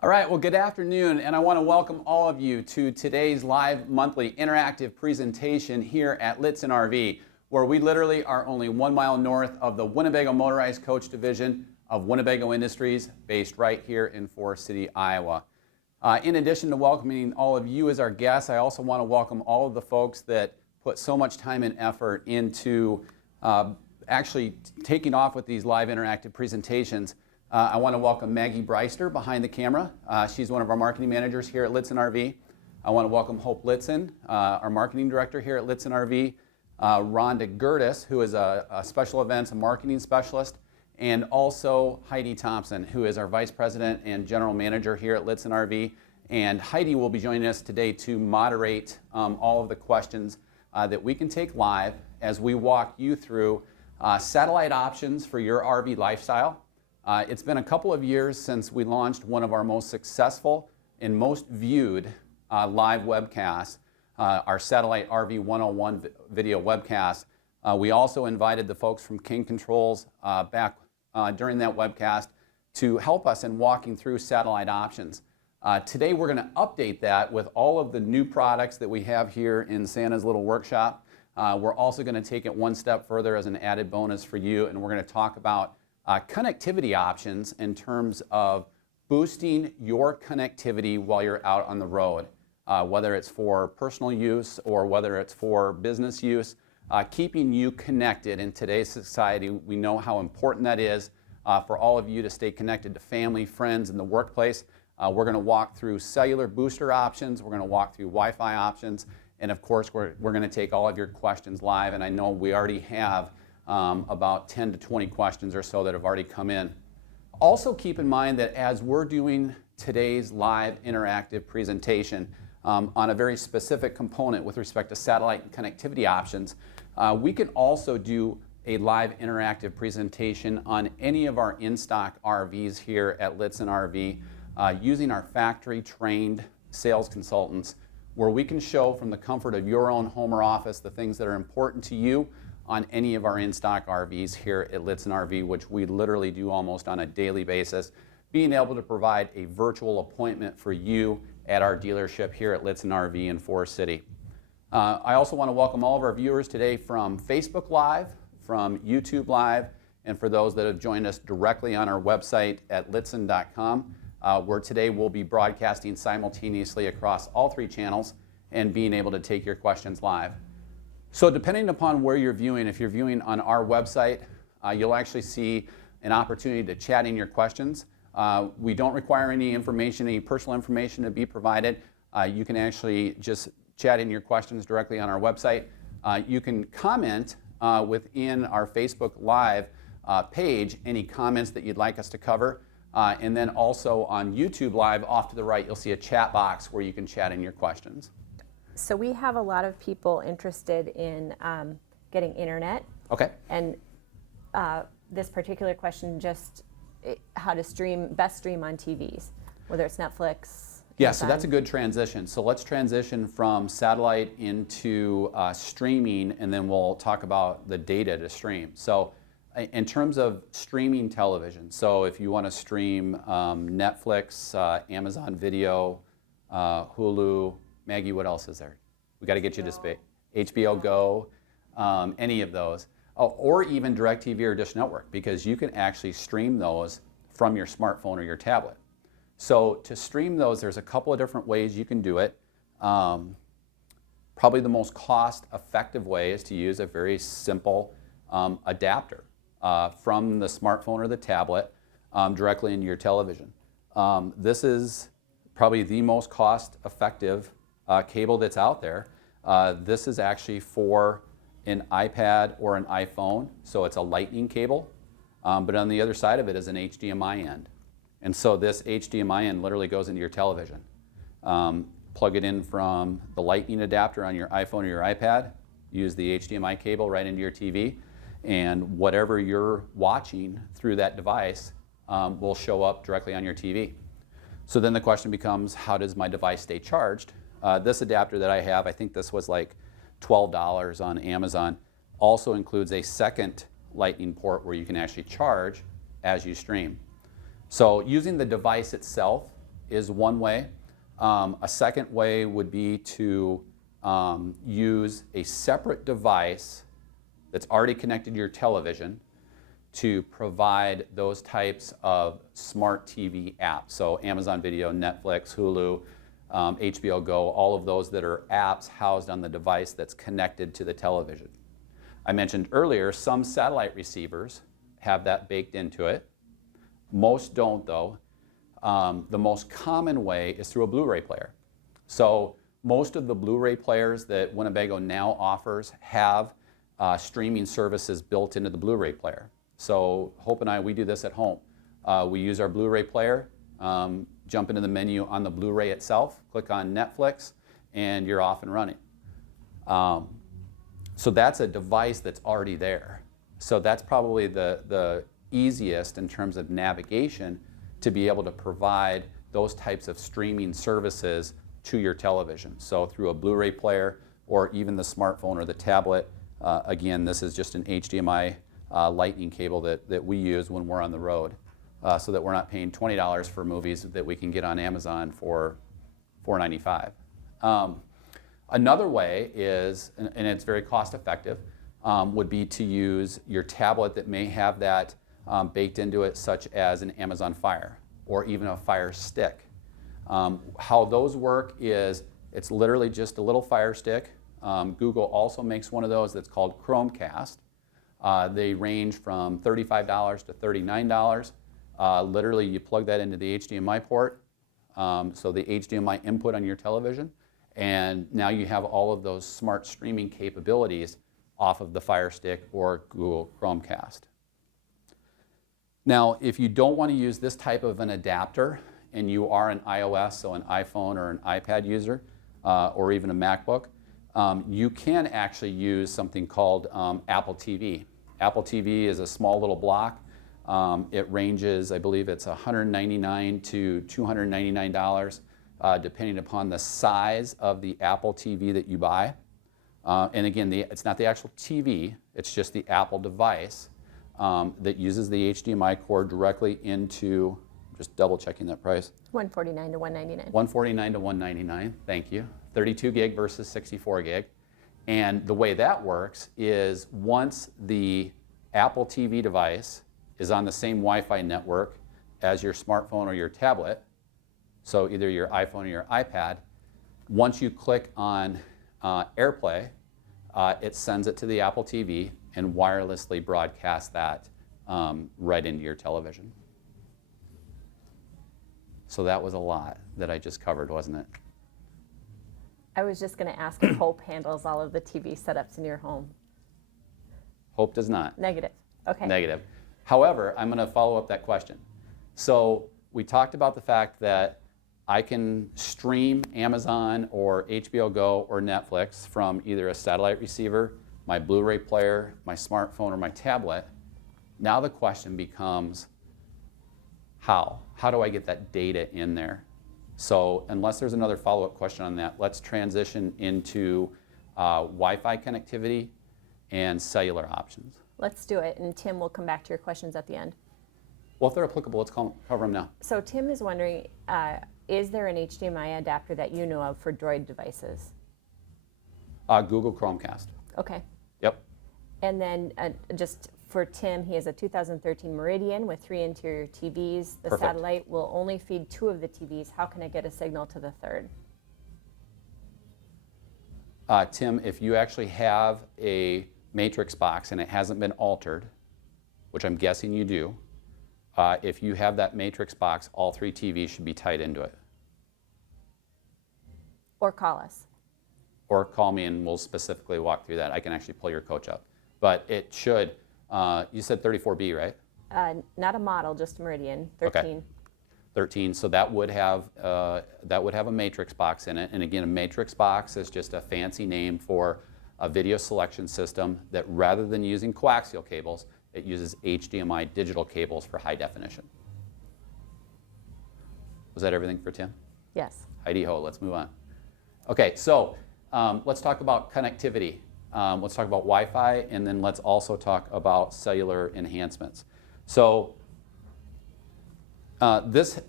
All right, well, good afternoon, and I want to welcome all of you to today's live monthly interactive presentation here at Lichtsinn RV, where we literally are only 1 mile north of the Winnebago Motorized Coach Division of Winnebago Industries, based right here in Forest City, Iowa. In addition to welcoming all of you as our guests, I also want to welcome all of the folks that put so much time and effort into actually taking off with these live interactive presentations. I want to welcome Maggie Breister behind the camera. She's one of our marketing managers here at Lichtsinn RV. I want to welcome Hope Lichtsinn, our marketing director here at Lichtsinn RV. Rhonda Gertis, who is a special events and marketing specialist, and also Heidi Thompson, who is our vice president and general manager here at Lichtsinn RV. And Heidi will be joining us today to moderate all of the questions that we can take live as we walk you through satellite options for your RV lifestyle. It's been a couple of years since we launched one of our most successful and most viewed live webcasts, our Satellite RV 101 video webcast. We also invited the folks from King Controls back during that webcast to help us in walking through satellite options. Today we're going to update that with all of the new products that we have here in Santa's little workshop. We're also going to take it one step further as an added bonus for you, and we're going to talk about connectivity options in terms of boosting your connectivity while you're out on the road, whether it's for personal use or whether it's for business use. Keeping you connected in today's society, we know how important that is for all of you to stay connected to family, friends, and the workplace. We're going to walk through cellular booster options, we're going to walk through Wi-Fi options, and of course we're going to take all of your questions live, and I know we already have about 10 to 20 questions or so that have already come in. Also keep in mind that as we're doing today's live interactive presentation on a very specific component with respect to satellite and connectivity options, we can also do a live interactive presentation on any of our in-stock RVs here at Lichtsinn RV using our factory trained sales consultants, where we can show from the comfort of your own home or office the things that are important to you on any of our in-stock RVs here at Lichtsinn RV, which we literally do almost on a daily basis, being able to provide a virtual appointment for you at our dealership here at Lichtsinn RV in Forest City. I also want to welcome all of our viewers today from Facebook Live, from YouTube Live, and for those that have joined us directly on our website at littsinn.com, where today we'll be broadcasting simultaneously across all three channels and being able to take your questions live. So depending upon where you're viewing, if you're viewing on our website, you'll actually see an opportunity to chat in your questions. We don't require any information, any personal information to be provided. You can actually just chat in your questions directly on our website. You can comment within our Facebook Live page any comments that you'd like us to cover. And then also on YouTube Live, off to the right, you'll see a chat box where you can chat in your questions. So we have a lot of people interested in getting internet. Okay. And this particular question, just how to best stream on TVs, whether it's Netflix. Yeah, so that's a good transition. So let's transition from satellite into streaming, and then we'll talk about the data to stream. So in terms of streaming television, so if you want to stream Netflix, Amazon Video, Hulu, Maggie, what else is there? We got to get you to space. HBO Go, any of those. Oh, or even DirecTV or Dish Network, because you can actually stream those from your smartphone or your tablet. So to stream those, there's a couple of different ways you can do it. Probably the most cost-effective way is to use a very simple adapter from the smartphone or the tablet directly into your television. This is probably the most cost-effective cable that's out there. This is actually for an iPad or an iPhone, so it's a lightning cable, but on the other side of it is an HDMI end. And so this HDMI end literally goes into your television. Plug it in from the lightning adapter on your iPhone or your iPad, use the HDMI cable right into your TV, and whatever you're watching through that device will show up directly on your TV. So then the question becomes, how does my device stay charged? This adapter that I have, I think this was like $12 on Amazon, also includes a second lightning port where you can actually charge as you stream. So using the device itself is one way. A second way would be to use a separate device that's already connected to your television to provide those types of smart TV apps. So Amazon Video, Netflix, Hulu, HBO Go, all of those that are apps housed on the device that's connected to the television. I mentioned earlier, some satellite receivers have that baked into it. Most don't, though. The most common way is through a Blu-ray player. So most of the Blu-ray players that Winnebago now offers have streaming services built into the Blu-ray player. So Hope and I, we do this at home. We use our Blu-ray player, jump into the menu on the Blu-ray itself, click on Netflix, and you're off and running. So that's a device that's already there. So that's probably the easiest in terms of navigation to be able to provide those types of streaming services to your television. So through a Blu-ray player or even the smartphone or the tablet. Again, this is just an HDMI lightning cable that we use when we're on the road, so that we're not paying $20 for movies that we can get on Amazon for $4.95. Another way is, and it's very cost effective, would be to use your tablet that may have that baked into it, such as an Amazon Fire or even a Fire Stick. How those work is it's literally just a little Fire Stick. Google also makes one of those that's called Chromecast. They range from $35 to $39. Literally, you plug that into the HDMI port, so the HDMI input on your television, and now you have all of those smart streaming capabilities off of the Fire Stick or Google Chromecast. Now, if you don't want to use this type of an adapter, and you are an iOS, so an iPhone or an iPad user, or even a MacBook, you can actually use something called Apple TV. Apple TV is a small little block. It ranges, I believe it's $199 to $299, depending upon the size of the Apple TV that you buy. And again, it's not the actual TV, it's just the Apple device that uses the HDMI cord directly into, just double checking that price. $149 to $199. $149 to $199, thank you. 32 gig versus 64 gig. And the way that works is once the Apple TV device is on the same Wi-Fi network as your smartphone or your tablet, so either your iPhone or your iPad, once you click on AirPlay, it sends it to the Apple TV and wirelessly broadcasts that right into your television. So that was a lot that I just covered, wasn't it? I was just going to ask if Hope handles all of the TV setups in your home. Hope does not. Negative. Okay. Negative. However, I'm going to follow up that question. So we talked about the fact that I can stream Amazon or HBO Go or Netflix from either a satellite receiver, my Blu-ray player, my smartphone, or my tablet. Now the question becomes, how? How do I get that data in there? So unless there's another follow-up question on that, let's transition into Wi-Fi connectivity and cellular options. Let's do it, and Tim will come back to your questions at the end. Well, if they're applicable, let's cover them now. So Tim is wondering, is there an HDMI adapter that you know of for Droid devices? Google Chromecast. Okay. Yep. And then just for Tim, he has a 2013 Meridian with 3 interior TVs. The Perfect. satellite will only feed 2 of the TVs. How can I get a signal to the third? Tim, if you actually have a matrix box and it hasn't been altered, which I'm guessing you do, if you have that matrix box, all 3 TVs should be tied into it. Or call us. Or call me and we'll specifically walk through that. I can actually pull your coach up. But it should, you said 34B, right? Not a model, just a Meridian, 13. Okay. 13, so that would have a matrix box in it. And again, a matrix box is just a fancy name for a video selection system that rather than using coaxial cables, it uses HDMI digital cables for high definition. Was that everything for Tim? Yes. Heidi ho, let's move on. Okay, so let's talk about connectivity. Let's talk about Wi-Fi, and then let's also talk about cellular enhancements. So this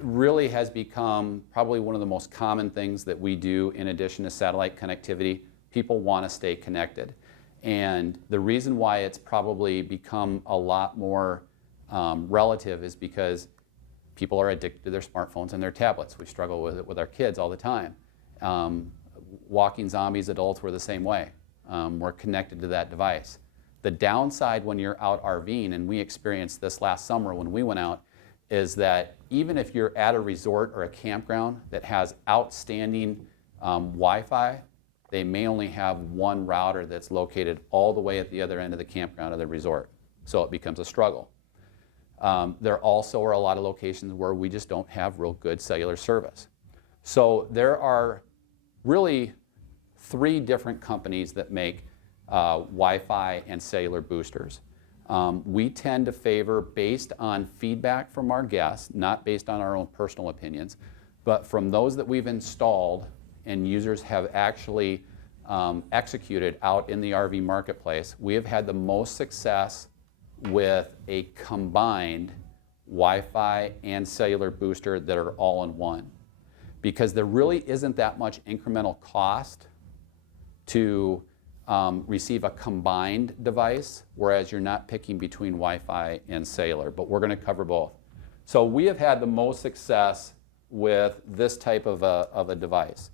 really has become probably one of the most common things that we do in addition to satellite connectivity. People want to stay connected. And the reason why it's probably become a lot more relative is because people are addicted to their smartphones and their tablets. We struggle with it with our kids all the time. Walking zombies, adults, we're the same way. We're connected to that device. The downside when you're out RVing, and we experienced this last summer when we went out, is that even if you're at a resort or a campground that has outstanding Wi-Fi, they may only have one router that's located all the way at the other end of the campground or the resort. So it becomes a struggle. There also are a lot of locations where we just don't have real good cellular service. So there are really 3 different companies that make Wi-Fi and cellular boosters. We tend to favor, based on feedback from our guests, not based on our own personal opinions, but from those that we've installed and users have actually executed out in the RV marketplace, we have had the most success with a combined Wi-Fi and cellular booster that are all in one. Because there really isn't that much incremental cost to receive a combined device, whereas you're not picking between Wi-Fi and cellular, but we're going to cover both. So we have had the most success with this type of a device.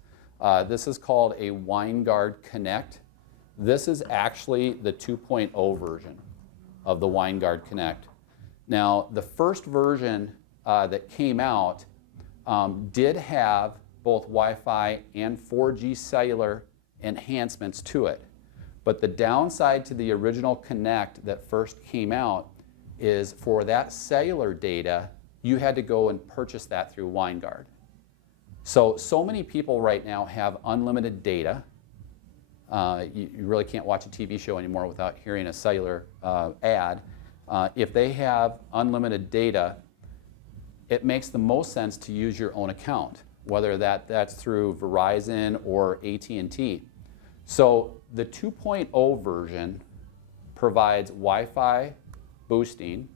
This is called a WineGuard Connect. This is actually the 2.0 version of the WineGuard Connect. Now, the first version that came out did have both Wi-Fi and 4G cellular enhancements to it. But the downside to the original Connect that first came out is for that cellular data, you had to go and purchase that through WineGuard. So many people right now have unlimited data. You really can't watch a TV show anymore without hearing a cellular ad. If they have unlimited data, it makes the most sense to use your own account, whether that's through Verizon or AT&T. So the 2.0 version provides Wi-Fi boosting.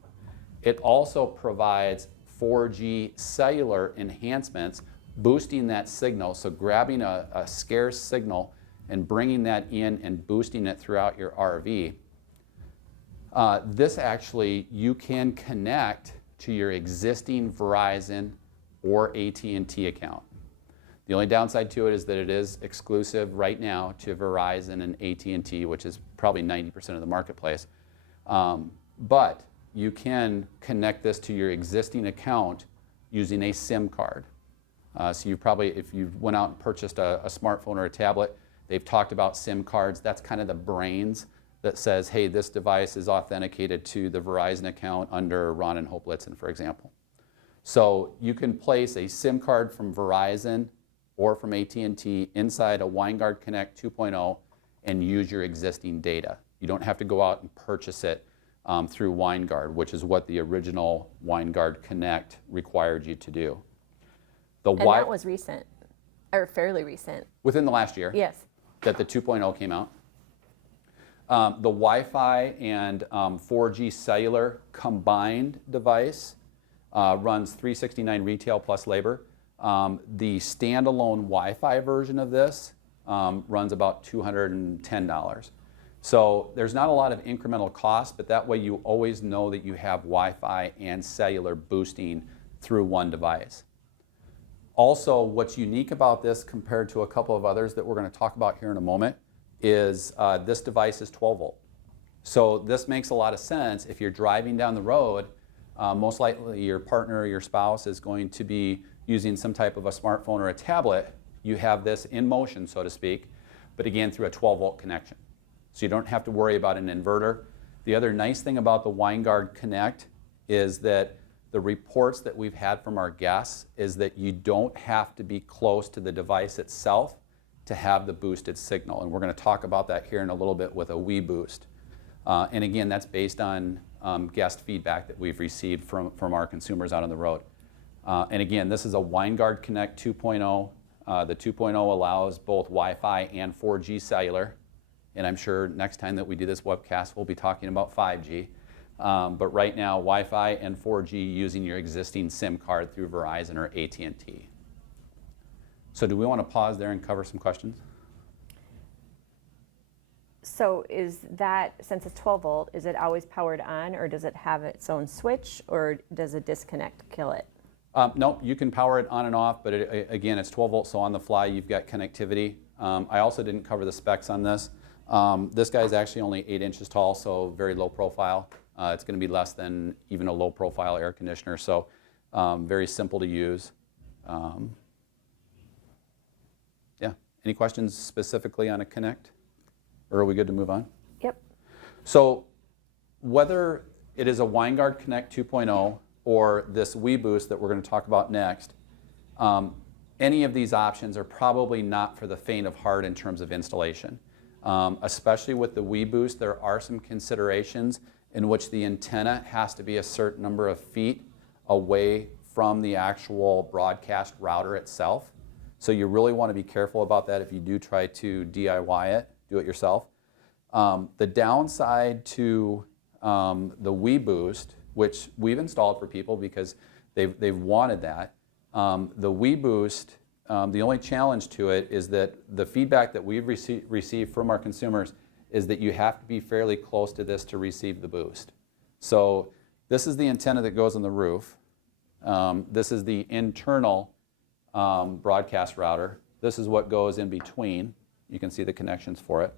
It also provides 4G cellular enhancements, boosting that signal, so grabbing a scarce signal and bringing that in and boosting it throughout your RV. This actually, you can connect to your existing Verizon or AT&T account. The only downside to it is that it is exclusive right now to Verizon and AT&T, which is probably 90% of the marketplace. But you can connect this to your existing account using a SIM card. So you probably, if you went out and purchased a smartphone or a tablet, they've talked about SIM cards. That's kind of the brains that says, hey, this device is authenticated to the Verizon account under Ron and Hope Lichtsinn, for example. So you can place a SIM card from Verizon or from AT&T inside a WineGuard Connect 2.0 and use your existing data. You don't have to go out and purchase it through WineGuard, which is what the original WineGuard Connect required you to do. And that was recent, or fairly recent. Within the last year. Yes. That the 2.0 came out. The Wi-Fi and 4G cellular combined device runs $369 retail plus labor. The standalone Wi-Fi version of this runs about $210. So there's not a lot of incremental cost, but that way you always know that you have Wi-Fi and cellular boosting through one device. Also, what's unique about this compared to a couple of others that we're going to talk about here in a moment is this device is 12 volt. So this makes a lot of sense if you're driving down the road. Most likely your partner or your spouse is going to be using some type of a smartphone or a tablet. You have this in motion, so to speak, but again through a 12 volt connection. So you don't have to worry about an inverter. The other nice thing about the WineGuard Connect is that the reports that we've had from our guests is that you don't have to be close to the device itself to have the boosted signal. And we're going to talk about that here in a little bit with a WeBoost. And again, that's based on guest feedback that we've received from our consumers out on the road. And again, this is a WineGuard Connect 2.0. The 2.0 allows both Wi-Fi and 4G cellular. And I'm sure next time that we do this webcast, we'll be talking about 5G. But right now, Wi-Fi and 4G using your existing SIM card through Verizon or AT&T. So do we want to pause there and cover some questions? So is that, since it's 12 volt, is it always powered on, or does it have its own switch, or does a disconnect kill it? No, you can power it on and off, but again, it's 12 volts, so on the fly you've got connectivity. I also didn't cover the specs on this. This guy is actually only 8 inches tall, so very low profile. It's going to be less than even a low profile air conditioner, so very simple to use. Yeah, any questions specifically on a Connect? Or are we good to move on? Yep. So whether it is a Winegard Connect 2.0 or this WeBoost that we're going to talk about next, any of these options are probably not for the faint of heart in terms of installation. Especially with the WeBoost, there are some considerations in which the antenna has to be a certain number of feet away from the actual broadcast router itself. So you really want to be careful about that if you do try to DIY it, do it yourself. The downside to the WeBoost, which we've installed for people because they've wanted that, the WeBoost, the only challenge to it is that the feedback that we've received from our consumers is that you have to be fairly close to this to receive the boost. So this is the antenna that goes on the roof. This is the internal broadcast router. This is what goes in between. You can see the connections for it.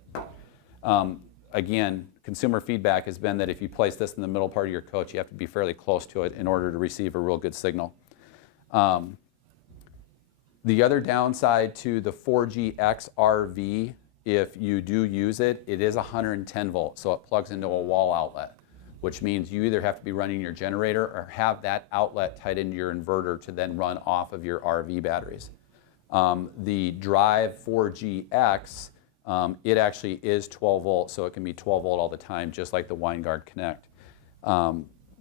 Again, consumer feedback has been that if you place this in the middle part of your coach, you have to be fairly close to it in order to receive a real good signal. The other downside to the 4G XRV, if you do use it, it is 110 volts, so it plugs into a wall outlet, which means you either have to be running your generator or have that outlet tied into your inverter to then run off of your RV batteries. The Drive 4GX, it actually is 12 volts, so it can be 12 volt all the time, just like the Winegard Connect.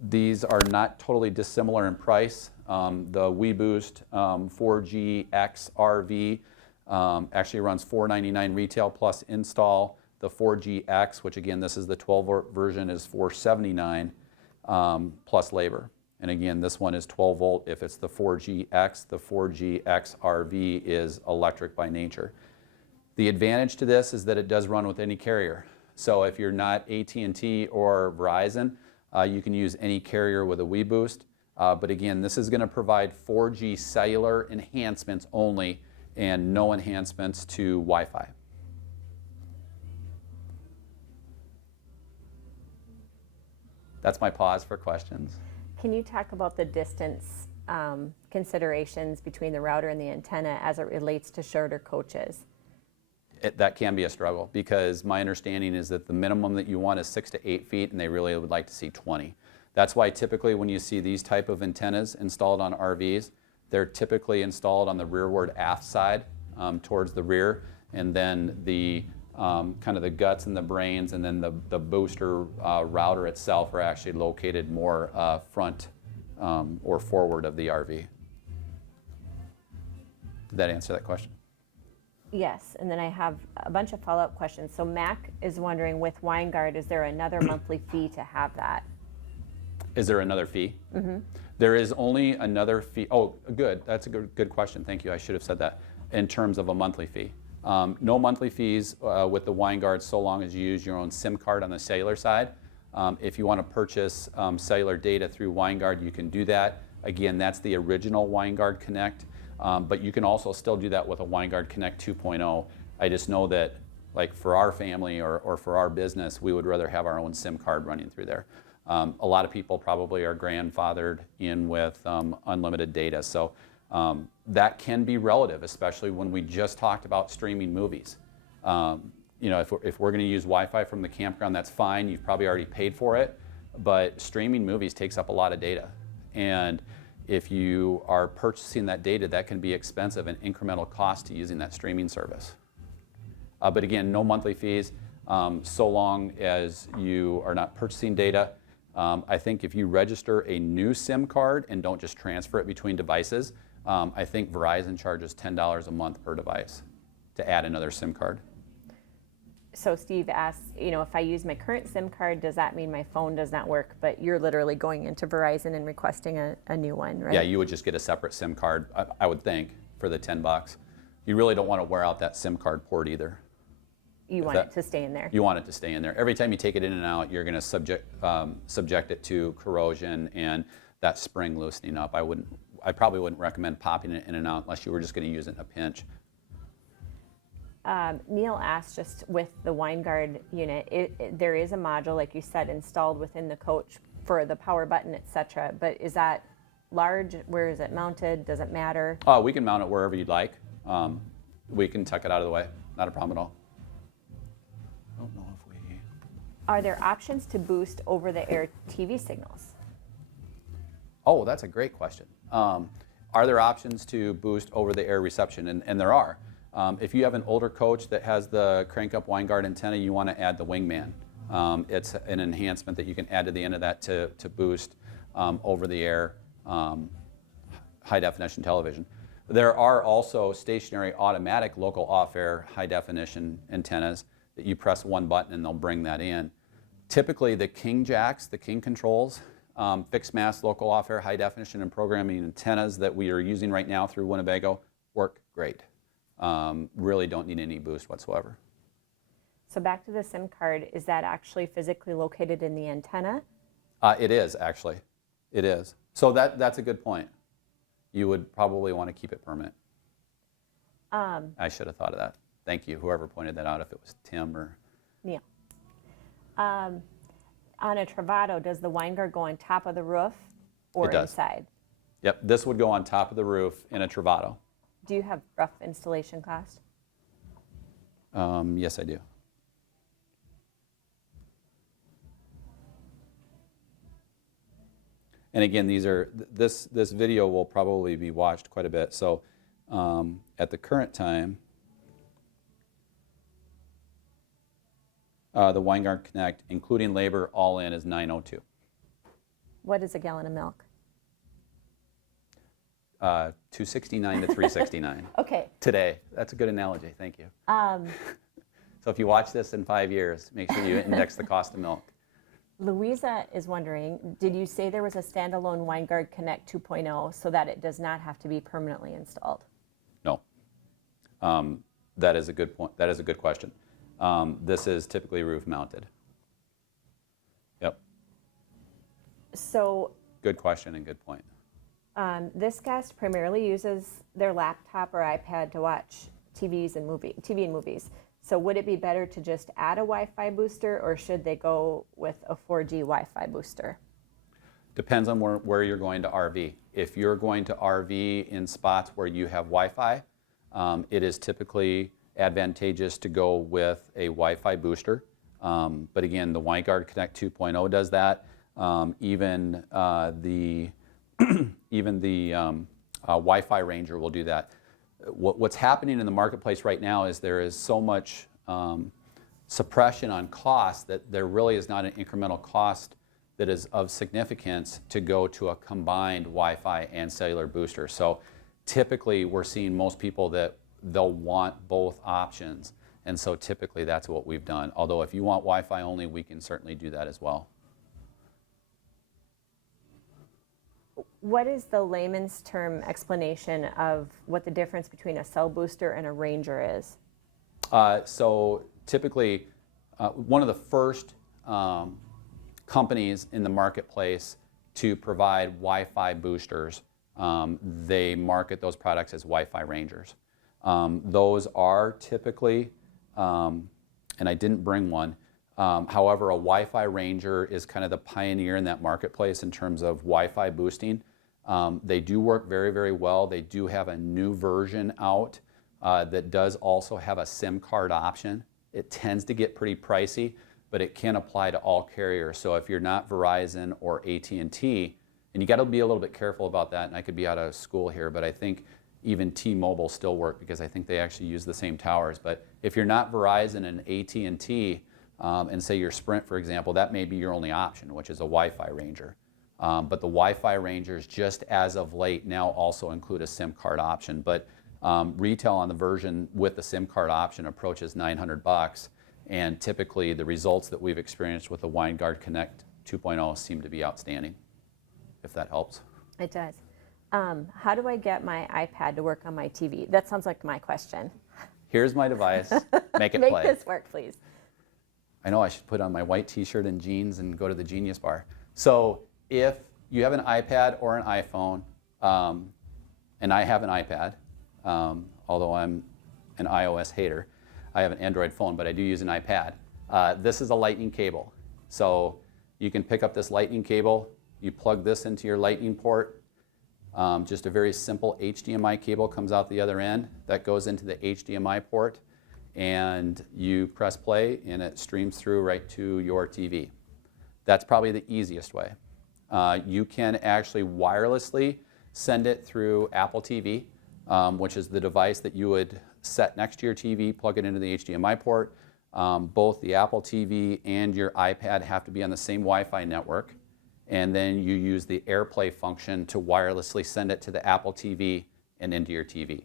These are not totally dissimilar in price. The WeBoost 4GX RV actually runs $499 retail plus install. The 4GX, which again, this is the 12 volt version, is $479 plus labor. And again, this one is 12 volt. If it's the 4GX, the 4GX RV is electric by nature. The advantage to this is that it does run with any carrier. So if you're not AT&T or Verizon, you can use any carrier with a WeBoost. But again, this is going to provide 4G cellular enhancements only and no enhancements to Wi-Fi. That's my pause for questions. Can you talk about the distance considerations between the router and the antenna as it relates to shorter coaches? That can be a struggle because my understanding is that the minimum that you want is 6 to 8 feet and they really would like to see 20. That's why typically when you see these type of antennas installed on RVs, they're typically installed on the rearward aft side towards the rear, and then the kind of the guts and the brains and then the booster router itself are actually located more front or forward of the RV. Did that answer that question? Yes, and then I have a bunch of follow-up questions. So Mac is wondering, with Winegard, is there another monthly fee to have that? Is there another fee? Mm-hmm. There is only another fee. Oh, good. That's a good question. Thank you. I should have said that. In terms of a monthly fee. No monthly fees with the Winegard so long as you use your own SIM card on the cellular side. If you want to purchase cellular data through Winegard, you can do that. Again, that's the original Winegard Connect. But you can also still do that with a Winegard Connect 2.0. I just know that, like for our family or for our business, we would rather have our own SIM card running through there. A lot of people probably are grandfathered in with unlimited data. So that can be relative, especially when we just talked about streaming movies. You know, if we're going to use Wi-Fi from the campground, that's fine. You've probably already paid for it. But streaming movies takes up a lot of data. And if you are purchasing that data, that can be expensive and incremental cost to using that streaming service. But again, no monthly fees so long as you are not purchasing data. I think if you register a new SIM card and don't just transfer it between devices, I think Verizon charges $10 a month per device to add another SIM card. So Steve asks, if I use my current SIM card, does that mean my phone does not work? But you're literally going into Verizon and requesting a new one, right? Yeah, you would just get a separate SIM card, I would think, for the $10. You really don't want to wear out that SIM card port either. You want it to stay in there. You want it to stay in there. Every time you take it in and out, you're going to subject it to corrosion and that spring loosening up. I probably wouldn't recommend popping it in and out unless you were just going to use it in a pinch. Neil asked, just with the WineGuard unit, there is a module, like you said, installed within the coach for the power button, etc. But is that large? Where is it mounted? Does it matter? We can mount it wherever you'd like. We can tuck it out of the way. Not a problem at all. I don't know if we... Are there options to boost over-the-air TV signals? Oh, that's a great question. Are there options to boost over-the-air reception? And there are. If you have an older coach that has the crank-up WineGuard antenna, you want to add the Wingman. It's an enhancement that you can add to the end of that to boost over-the-air high-definition television. There are also stationary automatic local off-air high-definition antennas that you press one button and they'll bring that in. Typically, the King jacks, the King controls, fixed mass local off-air high-definition and programming antennas that we are using right now through Winnebago work great. Really don't need any boost whatsoever. So back to the SIM card, is that actually physically located in the antenna? It is, actually. It is. So that's a good point. You would probably want to keep it permanent. I should have thought of that. Thank you, whoever pointed that out, if it was Tim or... Neil. On a Travato, does the WineGuard go on top of the roof or It does. inside? Yep, this would go on top of the roof in a Travato. Do you have rough installation cost? Yes, I do. And again, this video will probably be watched quite a bit. So at the current time, the WineGuard Connect, including labor, all in is $902. What is a gallon of milk? $269 to $369. Okay. Today. That's a good analogy. Thank you. So if you watch this in 5 years, make sure you index the cost of milk. Louisa is wondering, did you say there was a standalone WineGuard Connect 2.0 so that it does not have to be permanently installed? No. That is a good point. That is a good question. This is typically roof mounted. Yep. So good question and good point. this guest primarily uses their laptop or iPad to watch TV and movies. So would it be better to just add a Wi-Fi booster, or should they go with a 4G Wi-Fi booster? Depends on where you're going to RV. If you're going to RV in spots where you have Wi-Fi, it is typically advantageous to go with a Wi-Fi booster. But again, the WineGuard Connect 2.0 does that. Even the Wi-Fi Ranger will do that. What's happening in the marketplace right now is there is so much suppression on cost that there really is not an incremental cost that is of significance to go to a combined Wi-Fi and cellular booster. So typically we're seeing most people that they'll want both options. And so typically that's what we've done. Although if you want Wi-Fi only, we can certainly do that as well. What is the layman's term explanation of what the difference between a cell booster and a Ranger is? So typically, one of the first companies in the marketplace to provide Wi-Fi boosters, they market those products as Wi-Fi Rangers. Those are typically, and I didn't bring one, however, a Wi-Fi Ranger is kind of the pioneer in that marketplace in terms of Wi-Fi boosting. They do work very, very well. They do have a new version out that does also have a SIM card option. It tends to get pretty pricey, but it can apply to all carriers. So if you're not Verizon or AT&T, and you got to be a little bit careful about that, and I could be out of school here, but I think even T-Mobile still work because I think they actually use the same towers. But if you're not Verizon and AT&T, and say you're Sprint, for example, that may be your only option, which is a Wi-Fi Ranger. But the Wi-Fi Rangers, just as of late, now also include a SIM card option. But retail on the version with the SIM card option approaches $900, And typically the results that we've experienced with the WineGuard Connect 2.0 seem to be outstanding, if that helps. It does. How do I get my iPad to work on my TV? That sounds like my question. Here's my device. Make it Make play. this work, please. I know I should put on my white t-shirt and jeans and go to the Genius Bar. So if you have an iPad or an iPhone, and I have an iPad, although I'm an iOS hater, I have an Android phone, but I do use an iPad. This is a lightning cable. So you can pick up this lightning cable, you plug this into your lightning port, just a very simple HDMI cable comes out the other end that goes into the HDMI port, and you press play and it streams through right to your TV. That's probably the easiest way. You can actually wirelessly send it through Apple TV, which is the device that you would set next to your TV, plug it into the HDMI port. Both the Apple TV and your iPad have to be on the same Wi-Fi network. And then you use the AirPlay function to wirelessly send it to the Apple TV and into your TV.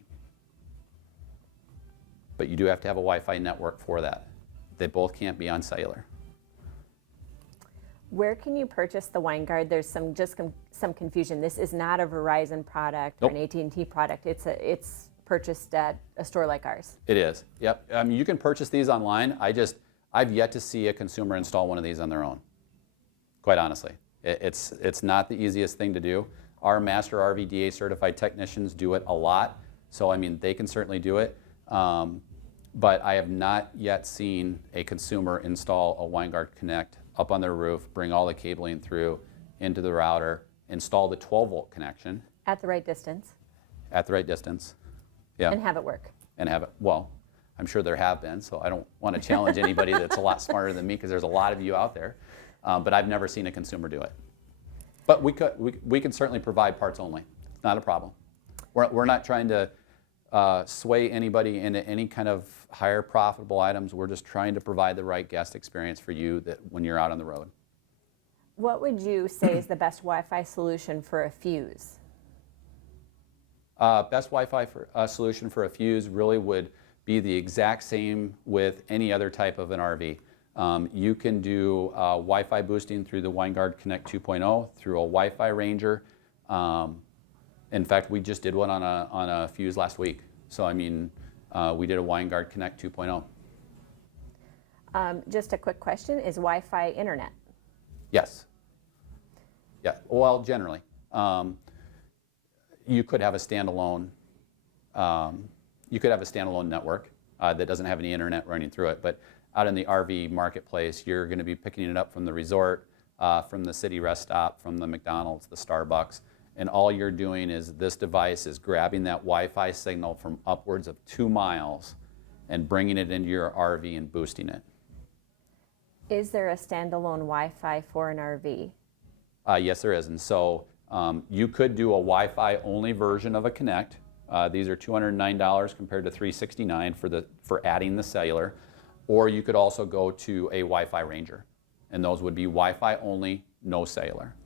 But you do have to have a Wi-Fi network for that. They both can't be on cellular. Where can you purchase the WineGuard? There's some confusion. This is not a Verizon product or an AT&T product. It's purchased at a store like ours. It is. Yep. You can purchase these online. I've yet to see a consumer install one of these on their own. Quite honestly, it's not the easiest thing to do. Our master RVDA certified technicians do it a lot, so I mean they can certainly do it. But I have not yet seen a consumer install a WineGuard Connect up on their roof, bring all the cabling through into the router, install the 12-volt connection. At the right distance. At the right distance. Yeah. And have it work. And have it, well, I'm sure there have been, so I don't want to challenge anybody that's a lot smarter than me because there's a lot of you out there. But I've never seen a consumer do it. But we can certainly provide parts only. It's not a problem. We're not trying to sway anybody into any kind of higher profitable items. We're just trying to provide the right guest experience for you that when you're out on the road. What would you say is the best Wi-Fi solution for a fuse? Best Wi-Fi solution for a fuse really would be the exact same with any other type of an RV. You can do Wi-Fi boosting through the WineGuard Connect 2.0, through a Wi-Fi Ranger. In fact, we just did one on a fuse last week. So I mean, we did a WineGuard Connect 2.0. Just a quick question, is Wi-Fi internet? Yes. Yeah, well, generally. You could have a standalone network that doesn't have any internet running through it, but out in the RV marketplace, you're going to be picking it up from the resort, from the city rest stop, from the McDonald's, the Starbucks, and all you're doing is this device is grabbing that Wi-Fi signal from upwards of 2 miles and bringing it into your RV and boosting it. Is there a standalone Wi-Fi for an RV? Yes, there is, and so you could do a Wi-Fi only version of a Connect. These are $209 compared to $369 for adding the cellular, or you could also go to a Wi-Fi Ranger, and those would be Wi-Fi only, no cellular.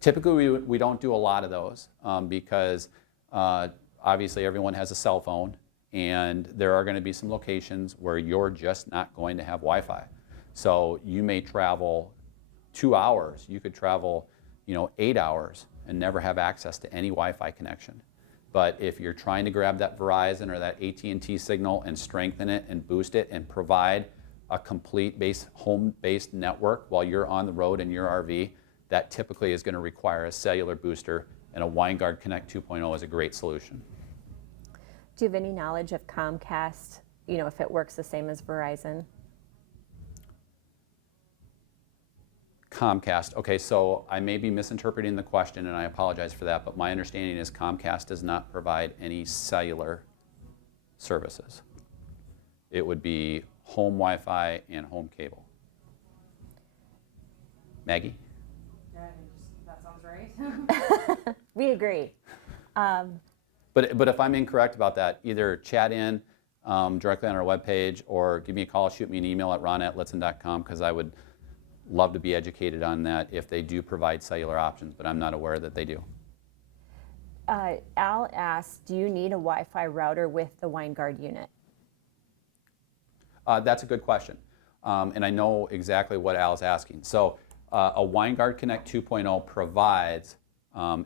Typically, we don't do a lot of those because obviously everyone has a cell phone, and there are going to be some locations where you're just not going to have Wi-Fi. So you may travel 2 hours. You could travel 8 hours and never have access to any Wi-Fi connection. But if you're trying to grab that Verizon or that AT&T signal and strengthen it and boost it and provide a complete home-based network while you're on the road in your RV, that typically is going to require a cellular booster, and a WineGuard Connect 2.0 is a great solution. Do you have any knowledge of Comcast, if it works the same as Verizon? Comcast. Okay, so I may be misinterpreting the question, and I apologize for that, but my understanding is Comcast does not provide any cellular services. It would be home Wi-Fi and home cable. Maggie? Yeah, that sounds right. We agree. But if I'm incorrect about that, either chat in directly on our webpage or give me a call, shoot me an email at ron@lichtsinn.com, because I would love to be educated on that if they do provide cellular options, but I'm not aware that they do. Al asked, do you need a Wi-Fi router with the WineGuard unit? That's a good question. And I know exactly what Al's asking. So a WineGuard Connect 2.0 provides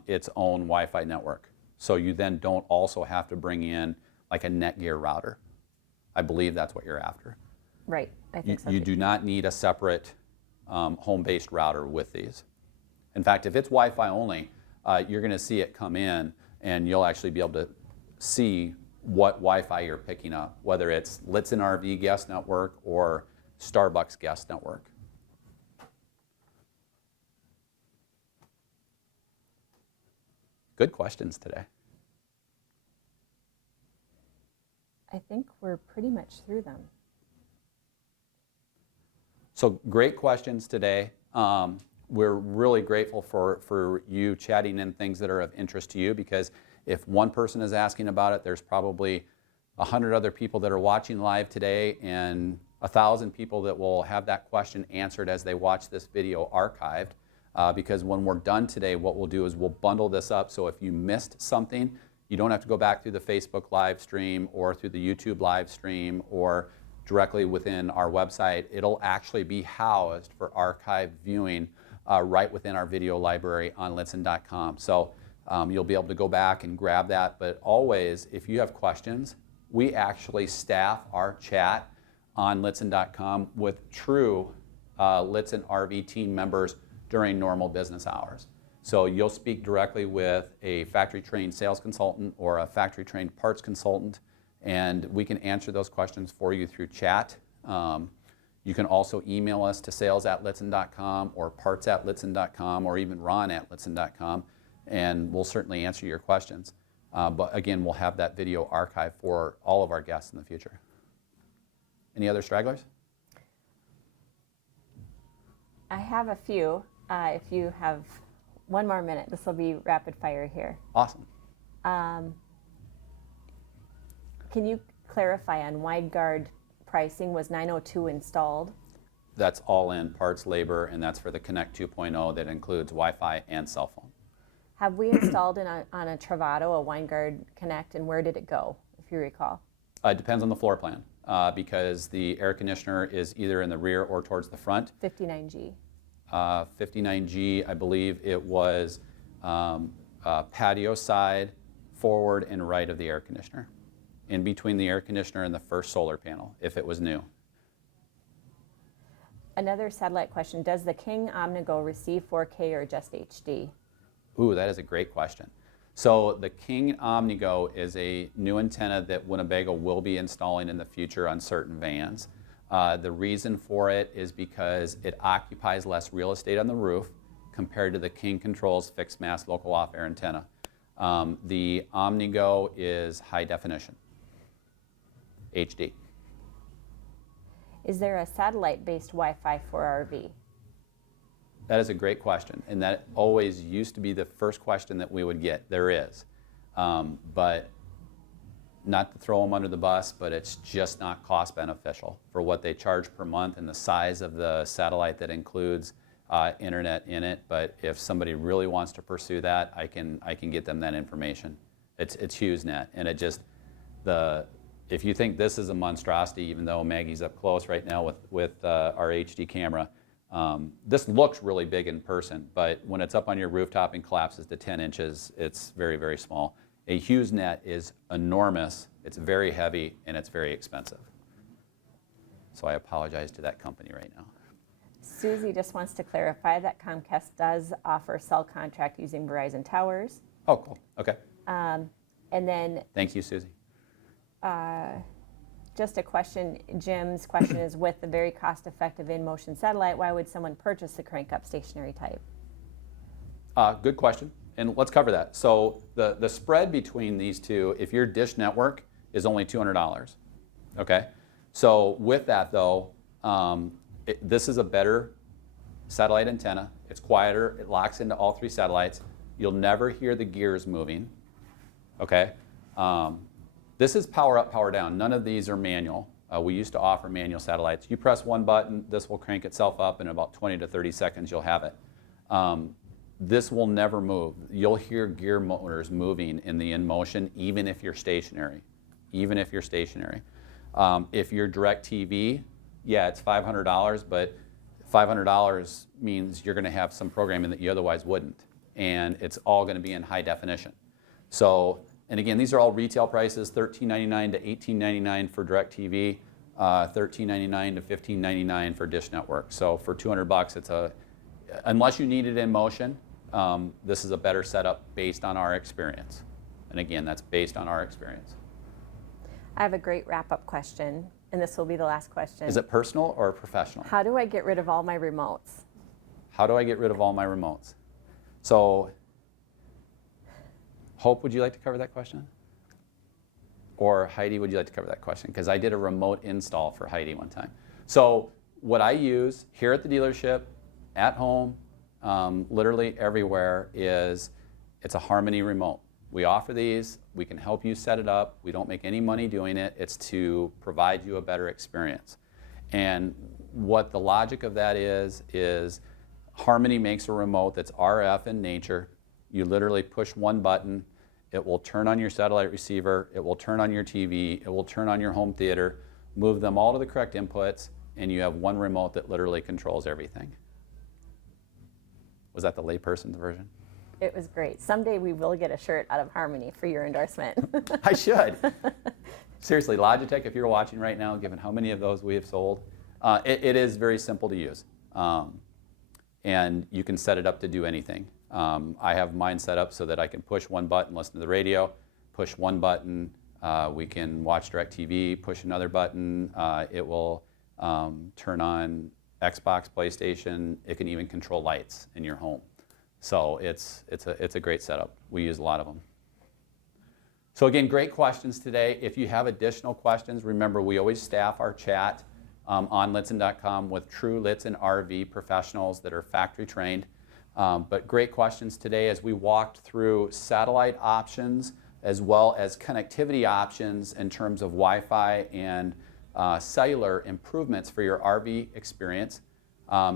its own Wi-Fi network. So you then don't also have to bring in like a Netgear router. I believe that's what you're after. Right, I think so You too. do not need a separate home-based router with these. In fact, if it's Wi-Fi only, you're going to see it come in and you'll actually be able to see what Wi-Fi you're picking up, whether it's Lichtsinn RV guest network or Starbucks guest network. Good questions today. I think we're pretty much through them. So great questions today. We're really grateful for you chatting in things that are of interest to you, because if one person is asking about it, there's probably 100 other people that are watching live today and 1,000 people that will have that question answered as they watch this video archived. Because when we're done today, what we'll do is we'll bundle this up, so if you missed something, you don't have to go back through the Facebook live stream or through the YouTube live stream or directly within our website. It'll actually be housed for archived viewing right within our video library on Lichtsinn.com. So you'll be able to go back and grab that. But always, if you have questions, we actually staff our chat on Lichtsinn.com with true Lichtsinn RV team members during normal business hours. So you'll speak directly with a factory-trained sales consultant or a factory-trained parts consultant, and we can answer those questions for you through chat. You can also email us to sales@Lichtsinn.com or parts@Lichtsinn.com or even Ron@Lichtsinn.com, and we'll certainly answer your questions. But again, we'll have that video archived for all of our guests in the future. Any other stragglers? I have a few. If you have one more minute, this will be rapid fire here. Awesome. Can you clarify on WineGuard pricing? Was $902 installed? That's all in parts, labor, and that's for the Connect 2.0 that includes Wi-Fi and cell phone. Have we installed on a Travato, a WineGuard Connect, and where did it go, if you recall? It depends on the floor plan, because the air conditioner is either in the rear or towards the front. 59G. 59G, I believe it was patio side, forward and right of the air conditioner, in between the air conditioner and the first solar panel, if it was new. Another satellite question, does the King Omnigo receive 4K or just HD? Ooh, that is a great question. So the King Omnigo is a new antenna that Winnebago will be installing in the future on certain vans. The reason for it is because it occupies less real estate on the roof compared to the King Controls fixed mass local off-air antenna. The Omnigo is high definition, HD. Is there a satellite-based Wi-Fi for RV? That is a great question, and that always used to be the first question that we would get. There is, but not to throw them under the bus, but it's just not cost beneficial for what they charge per month and the size of the satellite that includes internet in it. But if somebody really wants to pursue that, I can get them that information. It's HughesNet, and it just if you think this is a monstrosity, even though Maggie's up close right now with our HD camera, this looks really big in person, but when it's up on your rooftop and collapses to 10 inches, it's very, very small. A HughesNet is enormous, it's very heavy, and it's very expensive. So I apologize to that company right now. Susie just wants to clarify that Comcast does offer cell contract using Verizon towers. Oh, cool. Okay. And then Thank you, Susie. just a question, Jim's question is, with the very cost-effective in-motion satellite, why would someone purchase the crank-up stationary type? Good question, and let's cover that. So the spread between these two, if your dish network, is only $200. Okay. So with that though, this is a better satellite antenna. It's quieter. It locks into all three satellites. You'll never hear the gears moving. Okay. This is power up, power down. None of these are manual. We used to offer manual satellites. You press one button, this will crank itself up, in about 20 to 30 seconds you'll have it. This will never move. You'll hear gear motors moving in the in motion, even if you're stationary. Even if you're stationary. If you're DirecTV, yeah, it's $500, but $500 means you're going to have some programming that you otherwise wouldn't, and it's all going to be in high definition. So, and again, these are all retail prices, $13.99 to $18.99 for DirecTV, $13.99 to $15.99 for Dish Network. So for $200, it's unless you need it in motion, this is a better setup based on our experience. And again, that's based on our experience. I have a great wrap-up question, and this will be the last question. Is it personal or professional? How do I get rid of all my remotes? How do I get rid of all my remotes? So, Hope, would you like to cover that question? Or Heidi, would you like to cover that question? Because I did a remote install for Heidi one time. So what I use here at the dealership, at home, literally everywhere, is it's a Harmony remote. We offer these. We can help you set it up. We don't make any money doing it. It's to provide you a better experience. And what the logic of that is Harmony makes a remote that's RF in nature. You literally push one button. It will turn on your satellite receiver. It will turn on your TV. It will turn on your home theater, move them all to the correct inputs, and you have one remote that literally controls everything. Was that the layperson's version? It was great. Someday we will get a shirt out of Harmony for your endorsement. I should. Seriously, Logitech, if you're watching right now, given how many of those we have sold, it is very simple to use. And you can set it up to do anything. I have mine set up so that I can push one button, listen to the radio, push one button, we can watch DirecTV, push another button, it will turn on Xbox, PlayStation, it can even control lights in your home. So it's a great setup. We use a lot of them. So again, great questions today. If you have additional questions, remember we always staff our chat on Lichtsinn.com with true Lichtsinn RV professionals that are factory trained. But great questions today as we walked through satellite options as well as connectivity options in terms of Wi-Fi and cellular improvements for your RV experience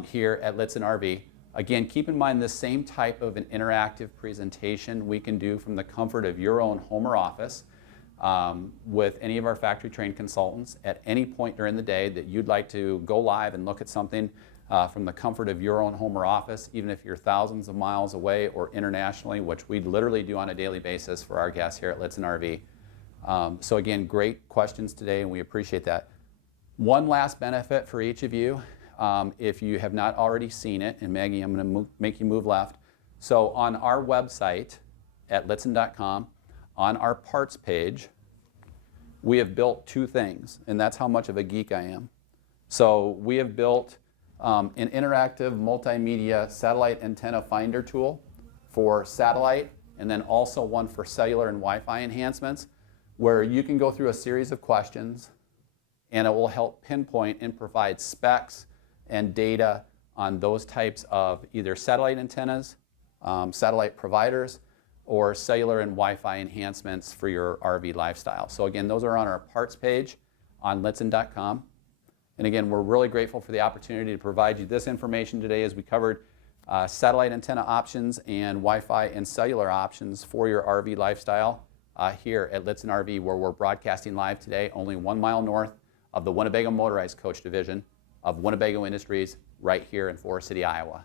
here at Lichtsinn RV. Again, keep in mind this same type of an interactive presentation we can do from the comfort of your own home or office with any of our factory trained consultants at any point during the day that you'd like to go live and look at something from the comfort of your own home or office, even if you're thousands of miles away or internationally, which we literally do on a daily basis for our guests here at Lichtsinn RV. So again, great questions today, and we appreciate that. One last benefit for each of you, if you have not already seen it, and Maggie, I'm going to make you move left. So on our website at Lichtsinn.com, on our parts page, we have built two things, and that's how much of a geek I am. So we have built an interactive multimedia satellite antenna finder tool for satellite, and then also one for cellular and Wi-Fi enhancements, where you can go through a series of questions, and it will help pinpoint and provide specs and data on those types of either satellite antennas, satellite providers, or cellular and Wi-Fi enhancements for your RV lifestyle. So again, those are on our parts page on Lichtsinn.com. And again, we're really grateful for the opportunity to provide you this information today as we covered satellite antenna options and Wi-Fi and cellular options for your RV lifestyle here at Lichtsinn RV, where we're broadcasting live today only 1 mile north of the Winnebago Motorized Coach Division of Winnebago Industries right here in Forest City, Iowa.